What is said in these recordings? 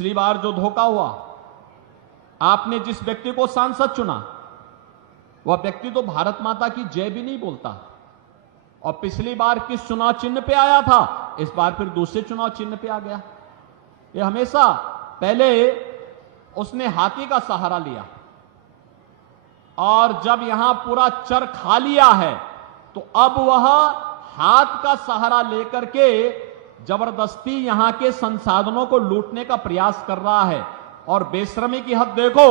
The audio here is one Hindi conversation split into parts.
पिछली बार जो धोखा हुआ, आपने जिस व्यक्ति को सांसद चुना वह व्यक्ति तो भारत माता की जय भी नहीं बोलता, और पिछली बार किस चुनाव चिन्ह पे आया था, इस बार फिर दूसरे चुनाव चिन्ह पे आ गया। ये हमेशा पहले उसने हाथी का सहारा लिया और जब यहां पूरा चर खा लिया है तो अब वह हाथ का सहारा लेकर के जबरदस्ती यहां के संसाधनों को लूटने का प्रयास कर रहा है। और बेशर्मी की हद देखो,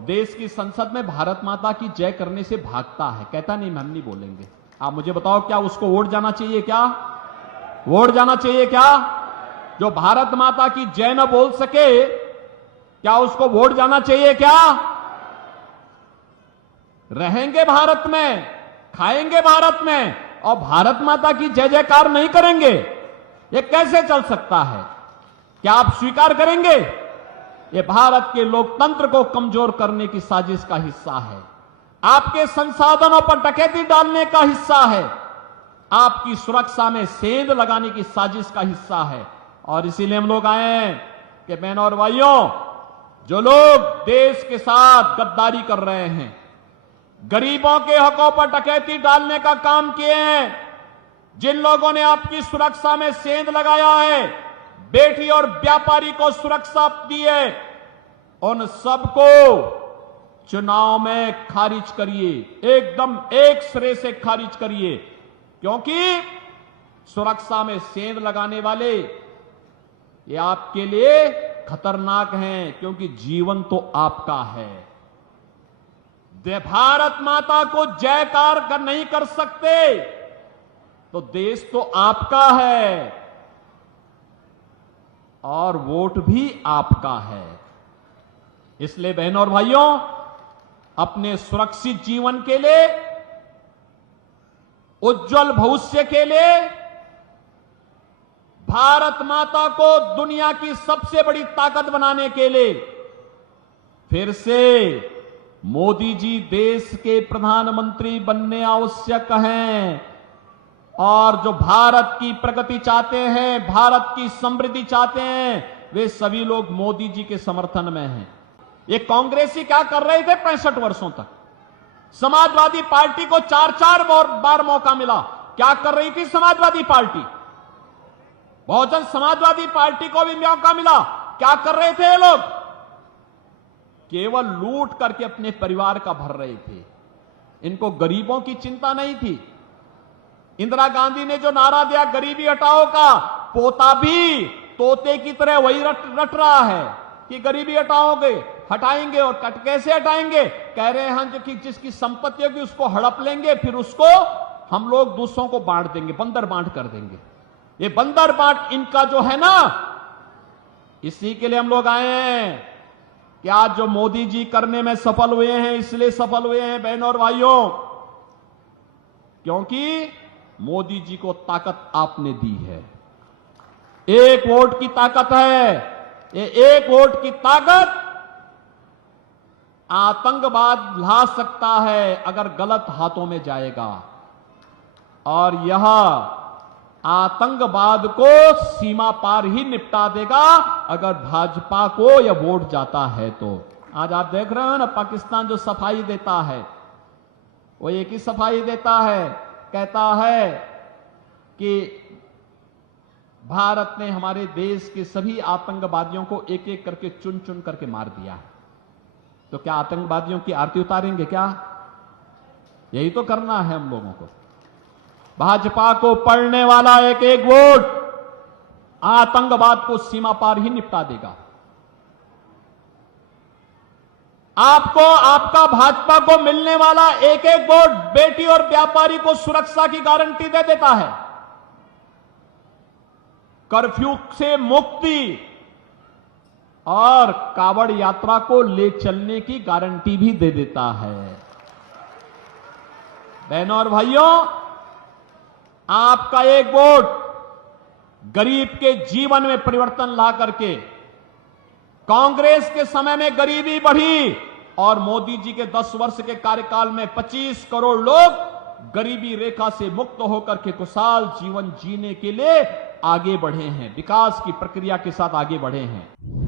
देश की संसद में भारत माता की जय करने से भागता है, कहता नहीं हम नहीं बोलेंगे। आप मुझे बताओ, क्या उसको वोट जाना चाहिए? क्या वोट जाना चाहिए? क्या जो भारत माता की जय न बोल सके, क्या उसको वोट जाना चाहिए? क्या रहेंगे भारत में, खाएंगे भारत में और भारत माता की जय जयकार नहीं करेंगे? ये कैसे चल सकता है? क्या आप स्वीकार करेंगे? ये भारत के लोकतंत्र को कमजोर करने की साजिश का हिस्सा है, आपके संसाधनों पर डकैती डालने का हिस्सा है, आपकी सुरक्षा में सेंध लगाने की साजिश का हिस्सा है। और इसीलिए हम लोग आए हैं कि बहनों और भाइयों, जो लोग देश के साथ गद्दारी कर रहे हैं, गरीबों के हकों पर डकैती डालने का काम किए हैं, जिन लोगों ने आपकी सुरक्षा में सेंध लगाया है, बेटी और व्यापारी को सुरक्षा दी है, उन सबको चुनाव में खारिज करिए, एकदम एक सिरे से खारिज करिए, क्योंकि सुरक्षा में सेंध लगाने वाले ये आपके लिए खतरनाक हैं, क्योंकि जीवन तो आपका है। भारत माता को जयकार नहीं कर सकते तो देश तो आपका है और वोट भी आपका है। इसलिए बहनों और भाइयों, अपने सुरक्षित जीवन के लिए, उज्जवल भविष्य के लिए, भारत माता को दुनिया की सबसे बड़ी ताकत बनाने के लिए फिर से मोदी जी देश के प्रधानमंत्री बनने आवश्यक हैं। और जो भारत की प्रगति चाहते हैं, भारत की समृद्धि चाहते हैं, वे सभी लोग मोदी जी के समर्थन में हैं। ये कांग्रेसी क्या कर रहे थे 65 वर्षों तक? समाजवादी पार्टी को 4-4 बार मौका मिला। क्या कर रही थी समाजवादी पार्टी? बहुजन समाजवादी पार्टी को भी मौका मिला। क्या कर रहे थे ये लोग? केवल लूट करके अपने परिवार का भर रहे थे। इनको गरीबों की चिंता नहीं थी। इंदिरा गांधी ने जो नारा दिया गरीबी हटाओ का, पोता भी तोते की तरह वही रट रहा है कि गरीबी हटाएंगे और कट कैसे हटाएंगे? कह रहे हैं कि जिसकी संपत्ति होगी उसको हड़प लेंगे, फिर उसको हम लोग दूसरों को बांट देंगे, बंदर बांट कर देंगे। ये बंदर बांट इनका जो है ना, इसी के लिए हम लोग आए हैं कि आज जो मोदी जी करने में सफल हुए हैं, इसलिए सफल हुए हैं बहनों और भाइयों, क्योंकि मोदी जी को ताकत आपने दी है। एक वोट की ताकत है। ये एक वोट की ताकत आतंकवाद ला सकता है अगर गलत हाथों में जाएगा, और यह आतंकवाद को सीमा पार ही निपटा देगा अगर भाजपा को यह वोट जाता है तो। आज आप देख रहे हो ना, पाकिस्तान जो सफाई देता है वो एक ही सफाई देता है, कहता है कि भारत ने हमारे देश के सभी आतंकवादियों को एक एक करके चुन चुन करके मार दिया। तो क्या आतंकवादियों की आरती उतारेंगे क्या? यही तो करना है हम लोगों को। भाजपा को पड़ने वाला एक एक वोट आतंकवाद को सीमा पार ही निपटा देगा। आपको, आपका भाजपा को मिलने वाला एक एक वोट बेटी और व्यापारी को सुरक्षा की गारंटी दे देता है, कर्फ्यू से मुक्ति और कावड़ यात्रा को ले चलने की गारंटी भी दे देता है। बहनों और भाइयों, आपका एक वोट गरीब के जीवन में परिवर्तन ला करके, कांग्रेस के समय में गरीबी बढ़ी और मोदी जी के 10 वर्ष के कार्यकाल में 25 करोड़ लोग गरीबी रेखा से मुक्त होकर के खुशहाल जीवन जीने के लिए आगे बढ़े हैं, विकास की प्रक्रिया के साथ आगे बढ़े हैं।